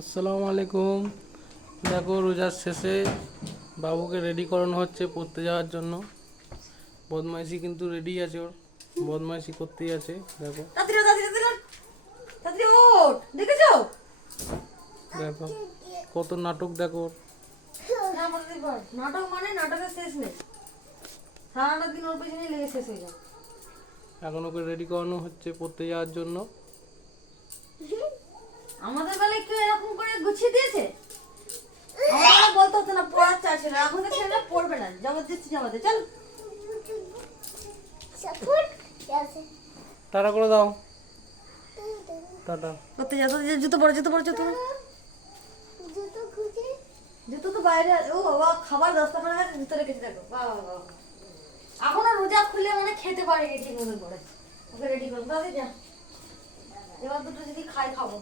আসসালামু আলাইকুম। দেখো রোজার শেষে বাবুকে রেডি করানো হচ্ছে পড়তে যাওয়ার জন্য। বদমাইশি কিন্তু রেডি আছে, ওর বদমাইশি করতেই আছে। দেখো দেখেছো দেখো কত নাটক দেখো ওর। নাটক মানে নাটকের শেষ নেই, সারাটা দিন ওর পেছনে লেগে শেষ হয়ে যায়। এখন ওকে রেডি করানো হচ্ছে পড়তে যাওয়ার জন্য। আমাদের বেলায় কেউ এরকম করে গুছিয়ে দিয়েছে? আমাদের বলতে হতো না পড়ার চাষ ছিল, এখন তো ছেলেরা পড়বে না, জবরদস্তি জামাতে চল। টাটা করে দাও, টাটা। করতে যা, জুতো পরে জুতো তো বাইরে। ও বাবা, খাবার 10টা করে গেছে, জুতো রেখেছি দেখো। বাবা বাবা, এখনো রোজা খুলে মানে খেতে পারিনি ঠিক মতন করে। ওকে রেডি করবো, তাহলে যা এবার দুটো যদি খাবো।